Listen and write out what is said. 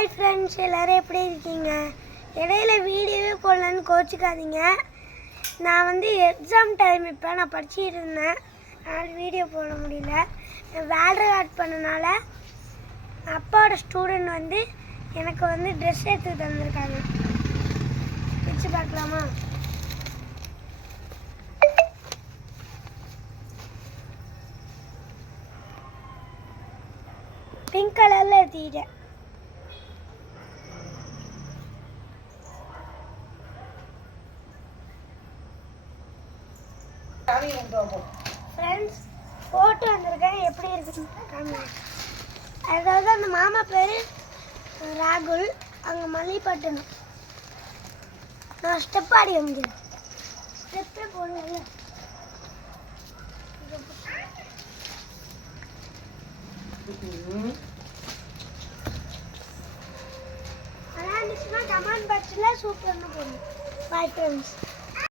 Hi friends, எல்லோரும் எப்படி இருக்கீங்க? இடையில வீடியோவே போடலன்னு கோச்சிக்காதீங்க. நான் வந்து எக்ஸாம் டைம் இப்போ நான் படிச்சுட்டு இருந்தேன், அதனால் வீடியோ போட முடியல. வேல்ட்ரி ஆட் பண்ணனால அப்பாவோட ஸ்டூடெண்ட் வந்து எனக்கு வந்து ட்ரெஸ் எடுத்து தந்திருக்காங்க. வச்சு பார்க்கலாமா? பிங்க் கலரில் எடுத்துக்கிட்டேன். ஃப்ரெண்ட்ஸ், போட்டு வந்திருக்கேன், எப்படி இருக்குன்னு காமிங்க. அதாவது அந்த மாமா பேர் ராகுல், அங்கே மல்லிப்பட்டணம். நான் ஸ்டெப் ஆடி வந்துடுறேன். ஸ்டெப்பே போடல. நல்லா இருந்துச்சுன்னா கமெண்ட் பாக்ஸில் சூப்பர்னு போடுங்க. Bye friends.